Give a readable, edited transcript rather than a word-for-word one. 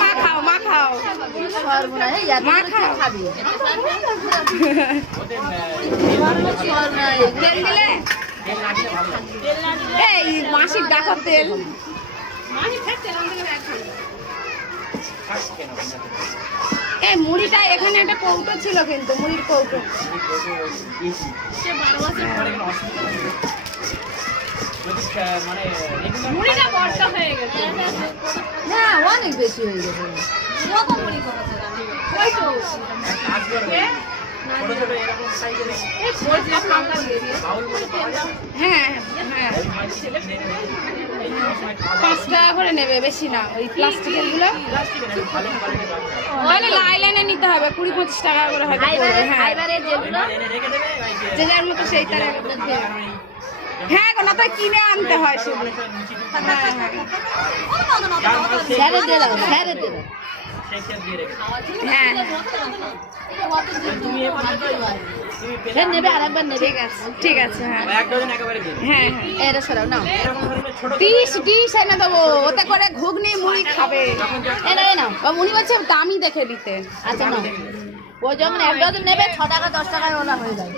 মা খাও মা খাও মা খাও তেল দিলে এই মাসির ডাকার তেল এই মুড়িটা এখানে একটা কৌটো ছিল কিন্তু মুড়ির কৌটো মুড়িটা বড়টা হয়ে গেছে না অনেক বেশি হয়ে গেছে হ্যাঁ হ্যাঁ 5 টাকা করে নেবে বেশি না ওই প্লাস্টিকের গুলো মানে লাইনে নিতে হবে 20-25 টাকা করে হয়তো যে যার মতো সেই তার হ্যাঁ গো না তো কিনে আনতে হয় সেগুলো হ্যাঁ ঠিক আছে হ্যাঁ ডিশ এনে দেবো ওতে করে ঘুগনি মুড়ি খাবে উনি বলছে দামি দেখে দিতে আচ্ছা না ও যখন 1 ডজন নেবে 6 টাকা 10 টাকায় ওলা হয়ে যায়